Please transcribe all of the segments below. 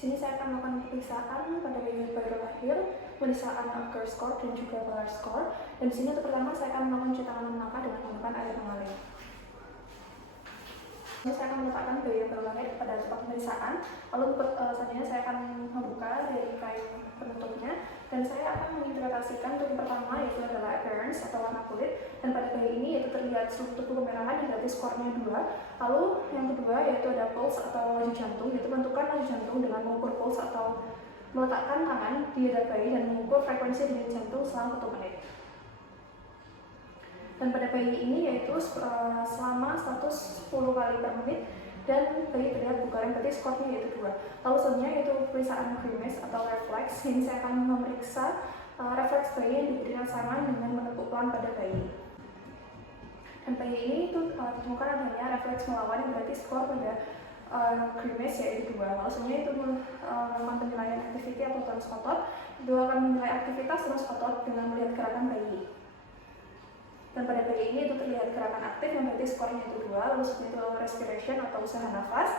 Sini saya akan melakukan pemeriksaan pada bayi baru lahir, pemeriksaan upper score dan juga lower score. Dan di sini untuk pertama saya akan melakukan cuci tangan menggunakan dengan menggunakan air mengalir. Saya akan meletakkan bayi yang baru lahir pada tempat pemeriksaan. Lalu selanjutnya saya akan membuka dari kain penutupnya dan saya akan menginterpretasikan untuk yang pertama yaitu adalah appearance atau warna kulit, dan pada bayi ini yaitu terlihat struktur tubuh kemerahan yang berarti skornya 2. Lalu yang kedua yaitu ada pulse atau laju jantung, yaitu menentukan laju jantung dengan mengukur pulse atau meletakkan tangan di dada bayi dan mengukur frekuensi denyut jantung selama 1 menit. Dan pada bayi ini yaitu selama 110 kali per menit dan bayi terlihat bugaran, berarti skornya yaitu 2. Lalu selanjutnya yaitu pemeriksaan grimace atau refleks. Ini saya akan memeriksa refleks bayi yang diberi rangsangan dengan menepuk pelan pada bayi. Dan bayi ini itu ditemukan adanya refleks melawan yang berarti skor pada grimace yaitu 2. Lalu selanjutnya itu melakukan penilaian activity atau terus otot. Itu akan menilai aktivitas terus otot dengan melihat gerakan bayi. Dan pada bayi ini itu terlihat gerakan aktif yang berarti skornya itu 2. Lalu selanjutnya itu respiration atau usaha nafas,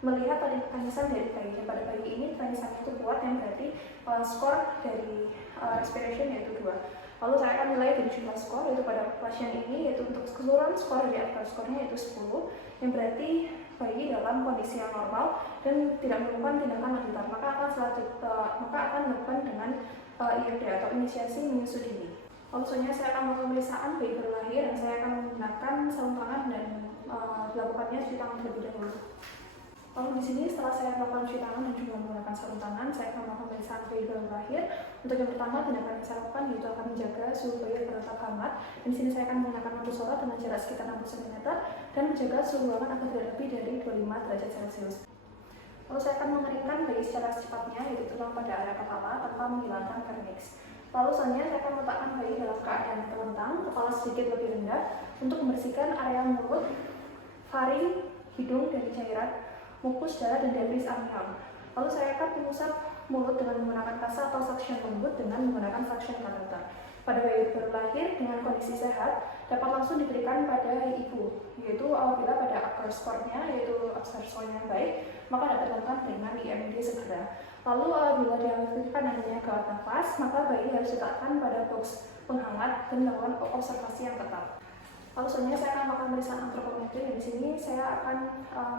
melihat tadi tangisan dari bayi. Dan pada bayi ini tangisannya itu kuat yang berarti skor dari respiration yaitu 2. Lalu saya akan nilai dari jumlah skor, yaitu pada pasien ini yaitu untuk keseluruhan skor dari upper skornya yaitu 10, yang berarti bayi dalam kondisi yang normal dan tidak melakukan tindakan lanjutan, maka akan dilakukan dengan IMD atau inisiasi menyusui dini. Lalu selanjutnya saya akan melakukan pemeriksaan bayi baru lahir dan saya akan menggunakan sarung tangan dan dilakukannya cuci tangan terlebih dahulu. Lalu di sini setelah saya melakukan cuci tangan dan juga menggunakan sarung tangan, saya akan melakukan pemeriksaan bayi baru lahir. Untuk yang pertama, tindakan yang saya lakukan yaitu akan menjaga suhu bayi agar tetap hangat. Dan di sini saya akan menggunakan lampu sorot dengan jarak sekitar 60 cm dan menjaga suhu ruangan agar tidak lebih dari 25 derajat Celcius. Lalu saya akan mengeringkan bayi secara secepatnya, yaitu terutama pada area kepala tanpa menghilangkan vernix. Lalu selanjutnya saya akan meletakkan bayi dalam keadaan terlentang, kepala sedikit lebih rendah untuk membersihkan area mulut, faring, hidung dari cairan, mukus, darah, dan debris amnion. Lalu saya akan mengusap mulut dengan menggunakan kasa atau suction lembut dengan menggunakan suction catheter. Pada bayi baru lahir dengan kondisi sehat dapat langsung diberikan pada ibu, yaitu apabila pada upper score-nya yaitu upper score-nya baik, maka dapat dilakukan dengan IMD segera. Lalu bila dikhawatirkan adanya gawat nafas, maka bayi harus diletakkan pada box penghangat dan dilakukan observasi yang ketat. Lalu selanjutnya saya akan melakukan pemeriksaan antropometri, dan di sini saya akan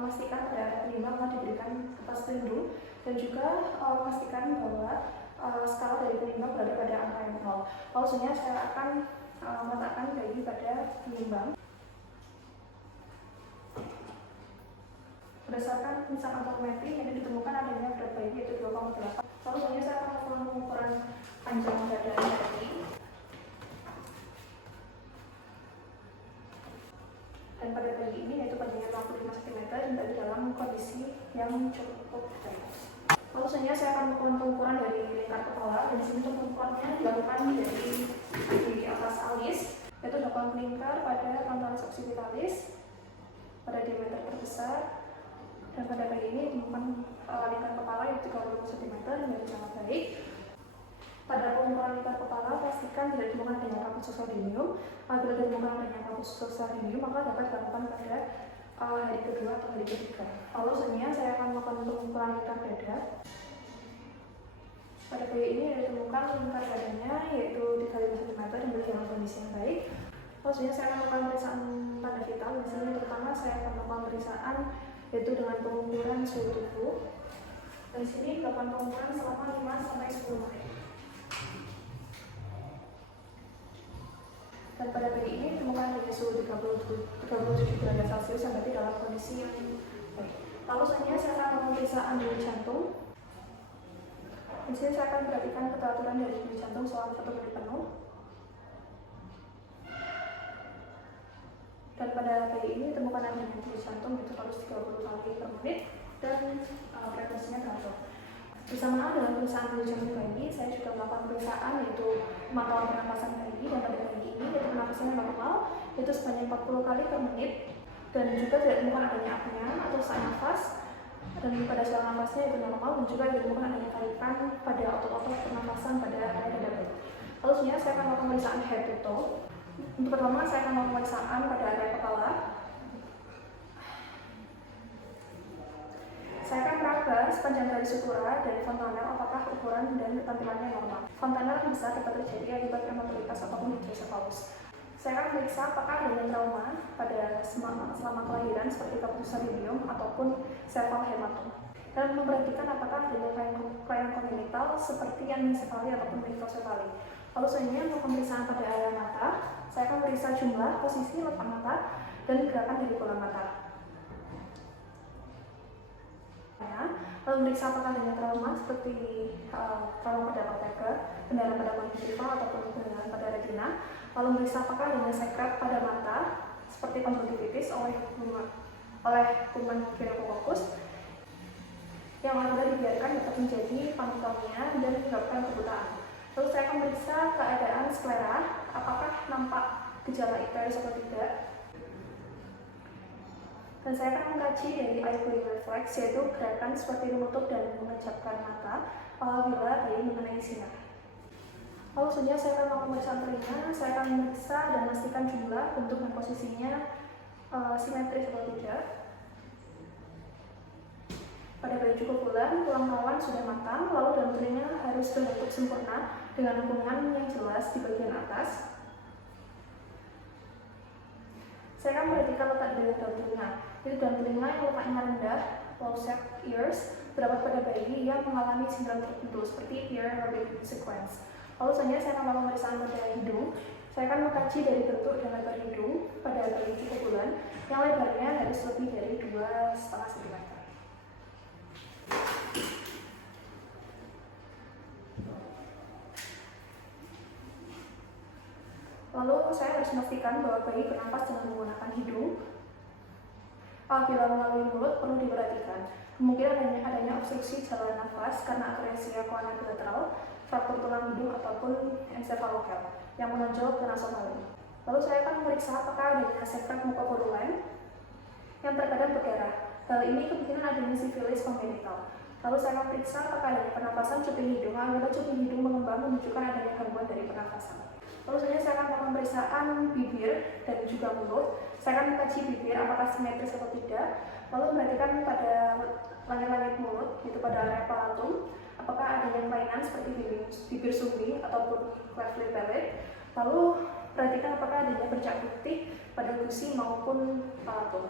memastikan pada area penyeimbang akan diberikan kertas pelindung dan juga memastikan bahwa skala dari penyeimbang berada pada angka yang 0. Lalu selanjutnya saya akan meletakkan bayi pada penyeimbang. Berdasarkan pemeriksaan antropometri yang ditemukan adanya berat bayi yaitu 2,8. Lalu selanjutnya saya akan melakukan pengukuran panjang dada bayi. Dan pada bayi ini yaitu panjangnya 65 cm dan berada dalam kondisi yang cukup baik. Lalu selanjutnya saya akan melakukan pengukuran dari lingkar kepala, dan di sini pengukurannya dilakukan di atas alis, yaitu dilakukan melingkar pada frontalis occipitalis pada diameter terbesar, dan pada bayi ini ditemukan lingkar kepala yaitu 30 cm dan dari sangat baik. Pada pengukuran lingkar kepala, pastikan tidak ditemukan adanya kaput sosodinium. Apabila ditemukan adanya kaput sosodinium, maka dapat dilakukan pada hari kedua atau hari ketiga. Lalu selanjutnya saya akan melakukan pengukuran lingkar dada. Pada bayi ini ditemukan lingkar dadanya yaitu 35 cm dan berada dalam kondisi yang baik. Lalu selanjutnya saya akan melakukan pemeriksaan tanda vital. Di sini pertama saya akan melakukan pemeriksaan yaitu dengan pengukuran suhu tubuh. Dan di sini dilakukan pengukuran selama 5 sampai 10 menit. Dan pada bayi ini ditemukan adanya suhu 37 derajat Celcius yang berarti dalam kondisi yang baik. Lalu selanjutnya saya akan melakukan pemeriksaan denyut jantung. Di sini saya akan perhatikan keteraturan dari denyut jantung selama 1 menit penuh. Dan pada bayi ini ditemukan adanya denyut jantung yaitu harus 30 kali per menit dan frekuensinya teratur. Bersamaan dengan pemeriksaan denyut jantung bayi, saya juga melakukan pemeriksaan yaitu pemantauan pernapasan bayi, dan pada bayi ini yaitu pernapasannya normal yaitu sebanyak 40 kali per menit, dan juga tidak ditemukan adanya apnea atau sesak nafas, dan pada saluran nafasnya itu normal, dan juga ditemukan adanya tarikan pada otot-otot pernapasan pada area dada bayi. Lalu selanjutnya saya akan melakukan pemeriksaan head to toe. Untuk pertama saya akan melakukan pemeriksaan pada area kepala. Saya akan meraba sepanjang garis sutura dari fontanel apakah ukuran dan ketampilannya normal. Fontanel yang besar dapat terjadi akibat prematoritas ataupun hidrosefalus. Saya akan meriksa apakah adanya trauma pada selama kelahiran seperti keputusan idiom ataupun serval hematom. Dan memperhatikan apakah adanya kelainan kongenital seperti anisefali ataupun mikrosefali. Lalu selanjutnya untuk pemeriksaan pada area mata, saya akan meriksa jumlah, posisi letak mata, dan gerakan dari bola mata. Lalu meriksa apakah adanya trauma seperti trauma pada cortega, pendarahan pada konjungtiva ataupun pendarahan pada retina. Lalu meriksa apakah adanya sekret pada mata seperti konjungtivitis oleh kuman pneumococcus yang apabila dibiarkan dapat menjadi panotomia dan menyebabkan kebutaan. Lalu saya akan meriksa keadaan sklera, apakah nampak gejala icterius atau tidak. Dan saya akan mengkaji dari eye blink reflex, yaitu gerakan seperti menutup dan mengejapkan mata apabila bayi mengenai sinar. Lalu selanjutnya saya akan melakukan pemeriksaan telinga. Saya akan memeriksa dan memastikan jumlah, bentuk dan posisinya simetris atau tidak. Pada bayi cukup bulan, tulang rawan sudah matang, lalu dalam telinga harus berbentuk sempurna dengan lengkungan yang jelas di bagian atas. Saya akan memperhatikan letak dari daun telinga. Itu daun telinga yang letaknya rendah, low set ears, terdapat pada bayi yang mengalami sindrom tertentu seperti ear rabbit sequence. Lalu selanjutnya saya akan melakukan pemeriksaan pada hidung. Saya akan mengkaji dari bentuk dan lebar hidung pada bayi cukup bulan yang lebarnya harus lebih dari 2,5 cm. Lalu saya harus memastikan bahwa bayi bernafas dengan menggunakan hidung. Apabila melalui mulut perlu diperhatikan. Kemungkinan adanya obstruksi saluran nafas karena atresia koana bilateral, fraktur tulang hidung ataupun encephalocal yang menonjol ke nasopharynx. Lalu saya akan memeriksa apakah adanya sekret mukoporulen yang terkadang berdarah. Hal ini kemungkinan adanya sifilis kongenital. Lalu saya akan periksa apakah adanya pernapasan cuping hidung. Apabila cuping hidung mengembang menunjukkan adanya gangguan dari pernapasan. Lalu selanjutnya saya akan melakukan pemeriksaan bibir dan juga mulut. Saya akan mengkaji bibir apakah simetris atau tidak. Lalu perhatikan pada langit-langit mulut, yaitu pada area palatum, apakah adanya kelainan seperti bibir sumbi ataupun cleft lip palate. Lalu perhatikan apakah adanya bercak putih pada gusi maupun palatum.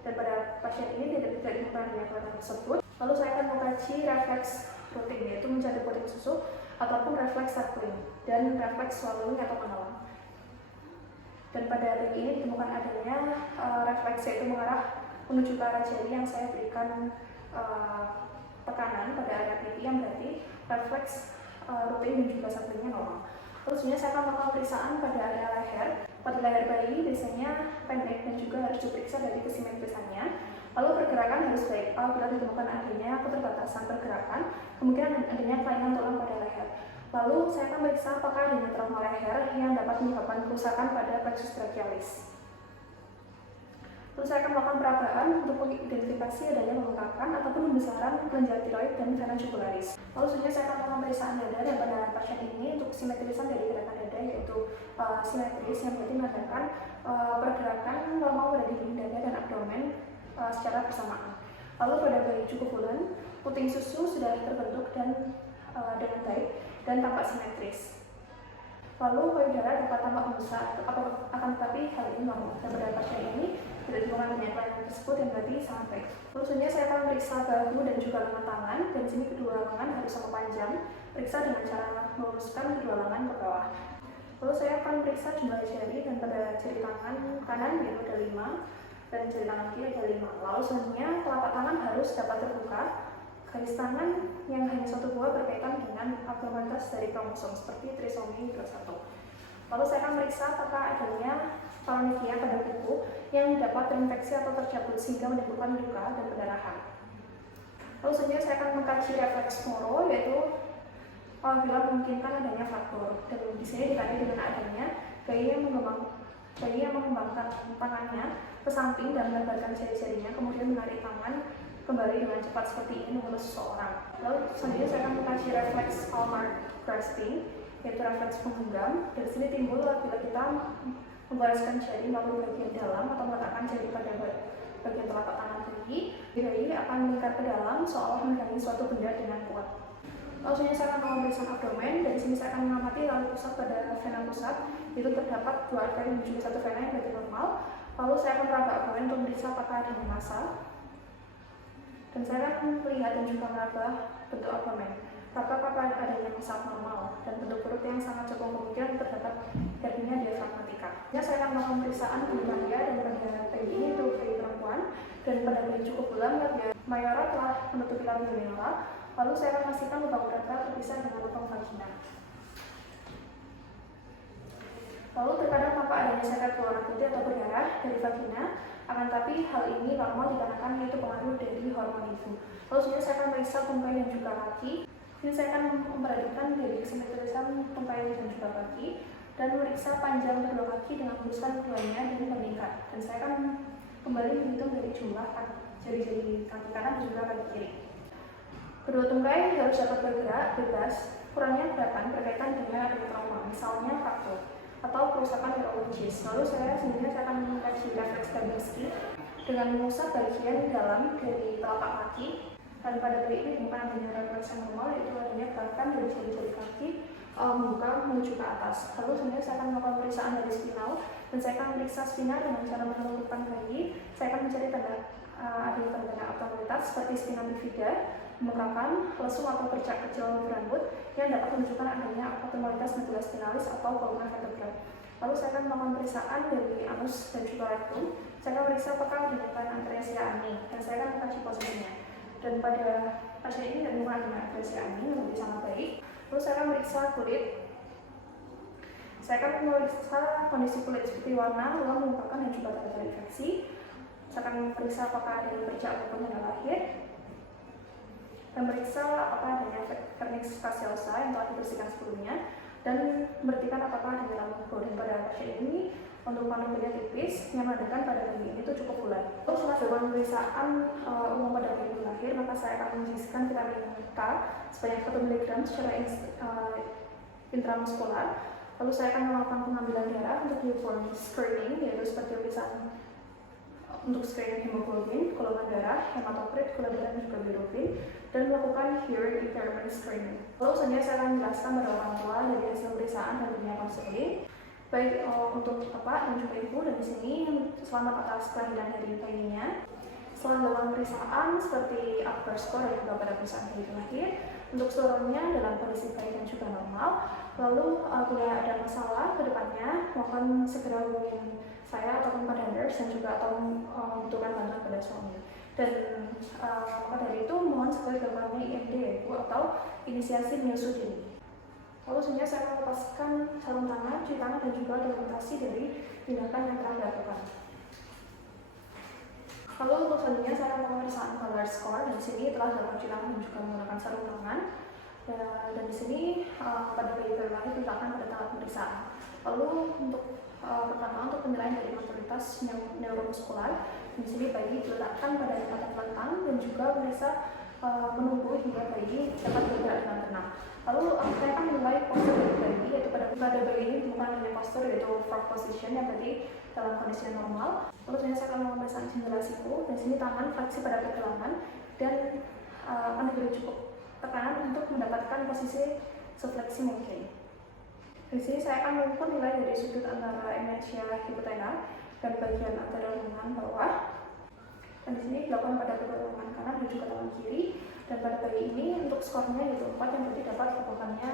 Dan pada pasien ini tidak ditemukan adanya kelainan tersebut. Lalu saya akan mengkaji refleks rutin, yaitu mencari puting susu ataupun refleks suckling dan refleks swallowing atau menelan. Dan pada bayi ini ditemukan adanya refleks, yaitu mengarah menuju ke arah jari yang saya berikan tekanan pada area pipi, yang berarti refleks rutin dan juga sucklingnya normal. Lalu selanjutnya saya akan melakukan pemeriksaan pada area leher. Pada leher bayi biasanya pendek dan juga harus diperiksa dari kesimetrisannya. Lalu pergerakan harus baik. Apabila ditemukan adanya keterbatasan pergerakan, kemungkinan adanya kelainan tulang pada leher. Lalu saya akan meriksa apakah adanya trauma leher yang dapat menyebabkan kerusakan pada plexus brachialis. Lalu saya akan melakukan perabaan untuk mengidentifikasi adanya pembengkakan ataupun pembesaran kelenjar tiroid dan vena jugularis. Lalu selanjutnya saya akan melakukan pemeriksaan dada, dan pada pasien ini untuk simetrisan dari gerakan dada, yaitu simetris yang berarti menandakan pergerakan normal pada dinding dada dan abdomen secara bersamaan. Lalu pada bayi cukup bulan, puting susu sudah terbentuk dan dengan baik dan tampak simetris. Lalu payudara dapat tampak membesar, akan tetapi hal ini normal. Dan pada pasien ini tidak ditemukan adanya kelainan tersebut yang berarti sangat baik. Lalu selanjutnya saya akan meriksa bahu dan juga lengan tangan, dan di sini kedua lengan harus sama panjang. Periksa dengan cara meluruskan kedua lengan ke bawah. Lalu saya akan periksa jumlah jari, dan pada jari tangan kanan yaitu ada 5 dan jari tangan kiri ada 5. Lalu selanjutnya telapak tangan harus dapat terbuka. Garis tangan yang hanya satu buah berkaitan dengan abnormalitas dari kromosom seperti trisomi 21. Lalu saya akan meriksa apakah adanya paronychia pada kuku yang dapat terinfeksi atau tercabut sehingga menimbulkan luka dan pendarahan. Lalu selanjutnya saya akan mengkaji refleks moro, yaitu apabila memungkinkan adanya fraktur. Dan di sini dikali dengan adanya bayi yang mengembangkan tangannya ke samping dan melebarkan jari-jarinya, kemudian menarik tangan kembali dengan cepat seperti ini mengelus seseorang. Lalu selanjutnya saya akan mengkaji refleks Hallmark grasping, yaitu refleks menggenggam. Dari sini timbul apabila kita membalaskan jari melalui bagian dalam atau meletakkan jari pada bagian telapak tangan bayi akan melingkar ke dalam seolah memegangi suatu benda dengan kuat. Lalu saya akan memeriksa abdomen. Dari sini saya akan mengamati lalu pusat pada vena pusat, itu terdapat 2 arteria dan juga 1 vena yang berarti normal. Lalu saya akan meraba abdomen untuk memeriksa apakah ada massa. Dan saya akan melihat dan juga meraba bentuk abdomen. Apakah adanya massa abnormal dan bentuk perut yang sangat cukup kemungkinan terdapat hernia diafragmatika. Saya akan melakukan pemeriksaan kandungannya dan pada bayi ini untuk bayi perempuan, dan pada bayi cukup bulan labia mayora telah menutupi labia minora. Lalu saya akan pastikan lubang uretra terpisah dengan lubang vagina. Lalu terkadang tampak adanya sekat warna putih atau berdarah dari vagina, akan tetapi hal ini normal dikarenakan itu pengaruh dari hormon ibu. Lalu selanjutnya saya akan meriksa tumpai dan juga kaki. Ini saya akan memperhatikan dari kesimetrisan tumpai dan juga kaki, dan memeriksa panjang kedua kaki dengan meluruskan keduanya dan meningkat. Dan saya akan kembali menghitung dari jumlah jari-jari kaki kanan dan juga kaki kiri. Kedua tungkai harus dapat bergerak bebas, kurangnya gerakan berkaitan dengan adanya trauma, misalnya fraktur atau kerusakan neurologis. Lalu saya akan mengkaji refleks Babinski dengan mengusap bagian dalam dari telapak kaki, dan pada bayi ini bukan adanya refleks yang normal, yaitu adanya gerakan dari jari-jari kaki membuka menuju ke atas. Lalu selanjutnya saya akan melakukan pemeriksaan dari spinal, dan saya akan memeriksa spinal dengan cara menentukan bayi. Saya akan mencari tanda adanya tanda abnormalitas seperti spina bifida, pembengkakan, lesung atau bercak kecil berambut yang dapat menunjukkan adanya abnormalitas medula spinalis atau bangunan vertebra. Lalu saya akan melakukan pemeriksaan dari anus dan juga rectum. Saya akan memeriksa apakah ditemukan atresia ani, dan saya akan mengkaji posisinya. Dan pada pasien ini ditemukan adanya atresia ani yang lebih sangat baik. Lalu saya akan memeriksa kulit. Saya akan memeriksa kondisi kulit seperti warna, luam, pembengkakan dan juga tanda-tanda infeksi. Saya akan memeriksa apakah ada bercak ataupun tanda lahir, dan memeriksa apakah adanya vernix facialosa yang telah dibersihkan sebelumnya, dan memperhatikan apakah ada rambut bau. Dan pada pasien ini untuk pandangannya tipis yang menandakan pada bayi ini itu cukup bulat. Lalu setelah dilakukan pemeriksaan umum pada bayi lahir, maka saya akan mengizinkan vitamin K sebanyak 1 mg secara intramuskular. Lalu saya akan melakukan pengambilan darah untuk newborn screening, yaitu seperti pemeriksaan untuk screening hemoglobin, golongan darah, hematokrit, gula darah dan juga bilirubin, dan melakukan hearing impairment screening. Lalu selanjutnya saya akan menjelaskan pada orang tua dari hasil pemeriksaan dan dunia konseling, baik untuk bapak dan juga ibu, dan di sini selamat atas kelahiran dari bayinya. Setelah dilakukan pemeriksaan seperti upper score dan juga pada pemeriksaan bayi lahir, untuk seluruhnya dalam kondisi baik dan juga normal. Lalu bila ada masalah ke depannya, mohon segera hubungi saya ataupun pada nurse dan juga atau membutuhkan bantuan pada suami. Dan maka dari itu mohon segera dilakukan IMD atau inisiasi menyusui dini. Lalu selanjutnya saya akan melepaskan sarung tangan, cuci tangan dan juga dokumentasi dari tindakan yang telah dilakukan. Lalu untuk selanjutnya saya akan melakukan pemeriksaan color score, dan di sini telah dilakukan cuci tangan dan juga menggunakan sarung tangan. Dan di sini pada bayi lahir diletakkan pada tahap pemeriksaan. Lalu untuk pertama untuk penilaian dari motoritas neuromuskular, di sini bayi diletakkan pada tempatan telentang dan juga memeriksa menunggu hingga bayi dapat bergerak dengan tenang. Lalu saya akan menilai postur dari bayi, yaitu pada bayi ini ditemukan adanya postur yaitu frog position yang berarti dalam kondisi yang normal. Lalu saya akan melakukan pemeriksaan jendela siku, dan sini tangan fleksi pada pergelangan dan akan diberi cukup tekanan untuk mendapatkan posisi sefleksi mungkin. Di sini saya akan mengukur nilai dari sudut antara inertia hipotena dan bagian antara lengan bawah. Dan di sini dilakukan pada kedua lengan kanan dan juga lengan kiri. Dan pada bayi ini untuk skornya yaitu 4 yang berarti dapat melakukannya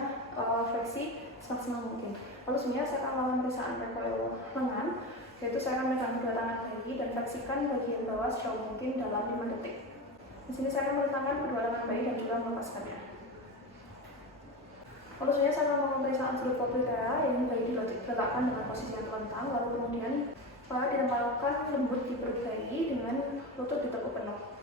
fleksi semaksimal mungkin. Lalu sebenarnya saya akan melakukan pemeriksaan recoil lengan, yaitu saya akan memegang kedua tangan bayi dan fleksikan bagian bawah sejauh mungkin dalam 5 detik. Di sini saya akan meletakkan kedua lengan bayi dan juga melepaskannya. Lalu selanjutnya saya akan melakukan pemeriksaan seluruh poplitera yang bayi diletakkan dengan posisi yang telentang, lalu kemudian ditempelkan lembut di perut bayi dengan lutut ditekuk penuh.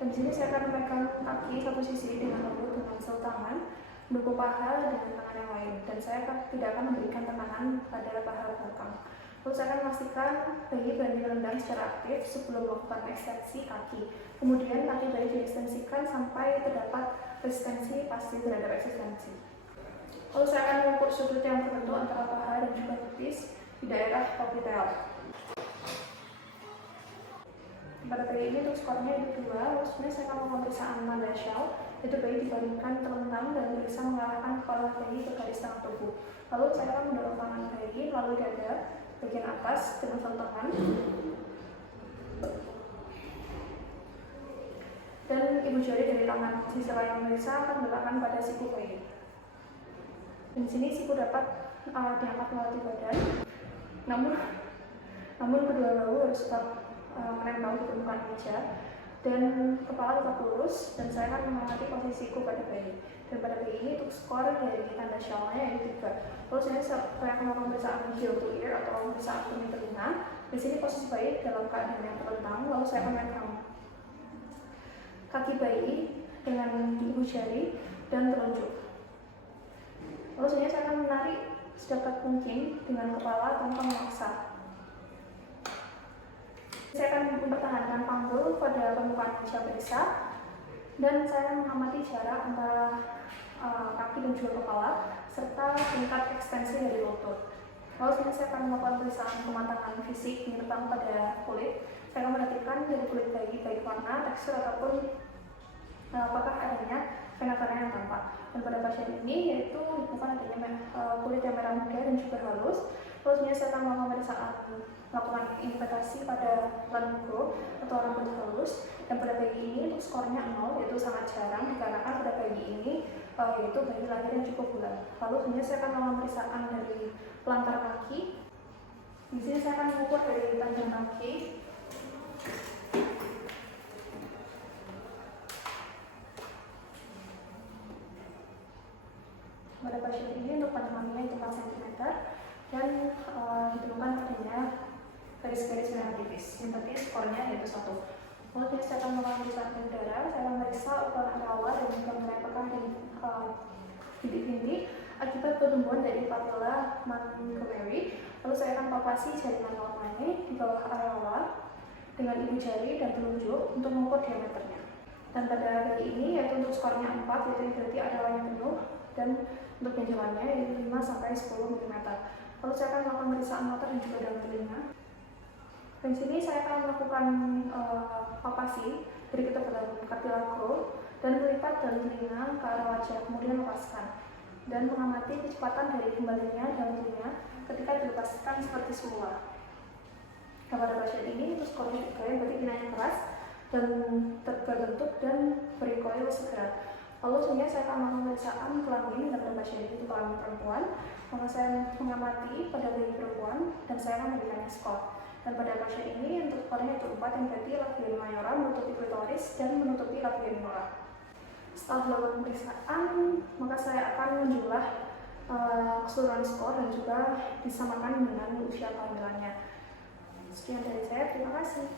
Dan di sini saya akan memegang kaki satu sisi dengan lembut dengan sel tangan, mendukung paha dengan tangan yang lain, dan saya tidak akan memberikan tekanan pada paha belakang. Lalu saya akan memastikan bayi berani merendam secara aktif sebelum melakukan ekstensi kaki. Kemudian kaki bayi diekstensikan sampai terdapat resistensi pasti terhadap eksistensi. Lalu saya akan mengukur sudut yang terbentuk antara paha dan juga betis di daerah popliteal. pada bayi ini untuk skornya itu 2. Lalu sebenarnya saya akan melakukan pemeriksaan tanda Shell, itu bayi dibaringkan telentang dan bisa mengarahkan kepala bayi ke garis tengah tubuh. Lalu saya akan mendorong tangan bayi melalui dada bagian atas dengan sentuhan, dan ibu jari dari tangan sisi lain pemeriksa akan diletakkan pada siku bayi. Di sini siku dapat diangkat melalui badan, namun kedua bahu harus tetap menempel di permukaan meja dan kepala tetap lurus, dan saya akan mengamati posisiku pada bayi. Dan pada bayi ini untuk skor dari tanda Shell-nya yaitu 3. Lalu saya akan melakukan pemeriksaan heel to ear atau pemeriksaan tumit telinga. Di sini posisi bayi dalam keadaan yang terlentang, lalu saya akan memegang kaki bayi dengan ibu jari dan telunjuk. Lalu selanjutnya saya akan menarik sedekat mungkin dengan kepala tanpa memaksa. Saya akan mempertahankan panggul pada permukaan meja periksa, dan saya mengamati jarak antara kaki dan juga kepala serta tingkat ekstensi dari lutut. Lalu selanjutnya saya akan melakukan pemeriksaan kematangan fisik terutama pada kulit. Saya akan memperhatikan dari kulit bayi baik warna, tekstur ataupun apakah adanya vena-vena yang tampak. Dan pada pasien ini yaitu bukan adanya kulit yang merah muda dan juga halus. Lalu selanjutnya saya akan melakukan interpretasi pada lengo atau rambut halus, dan pada bayi ini untuk skornya 0, yaitu sangat jarang dikarenakan pada bayi ini yaitu bayi lahir yang cukup bulan. Lalu selanjutnya saya akan melakukan pemeriksaan dari pelantar kaki. Di sini saya akan mengukur dari panjang kaki, pada pasien ini untuk panjang kakinya itu 4 cm, dan ditemukan adanya garis-garis merah tipis. Yang penting skornya yaitu 1. Lalu saya akan melakukan pemeriksaan udara. Saya akan memeriksa ukuran rawa dan juga apakah ada bintik-bintik akibat pertumbuhan dari papilla Montgomery. Lalu saya akan palpasi jaringan warnanya di bawah areola dengan ibu jari dan telunjuk untuk mengukur diameternya. Dan pada bayi ini yaitu untuk skornya 4, yaitu berarti areolanya penuh, dan untuk benjolannya yaitu 5-10 mm. Lalu saya akan melakukan pemeriksaan mata dan juga dalam telinga. Dan sini saya akan melakukan palpasi dari ketebalan kapilar growth dan melipat dalam telinga ke arah wajah, kemudian lepaskan dan mengamati kecepatan dari kembalinya dalam telinga ketika dilepaskan seperti semula. Nah, pada pasien ini untuk skornya 3, berarti tinanya keras dan terbentuk dan berrekoil segera. Lalu selanjutnya saya akan melakukan pemeriksaan kelamin pada pasien ini, kelamin perempuan. Maka saya mengamati pada bayi perempuan dan saya akan memberikan skor. Dan pada pasien ini untuk skornya itu 4, yang berarti labia mayora menutupi klitoris dan menutupi labia minora. Setelah dilakukan pemeriksaan, maka saya akan menjumlah keseluruhan skor dan juga disamakan dengan usia kehamilannya. Sekian dari saya, terima kasih.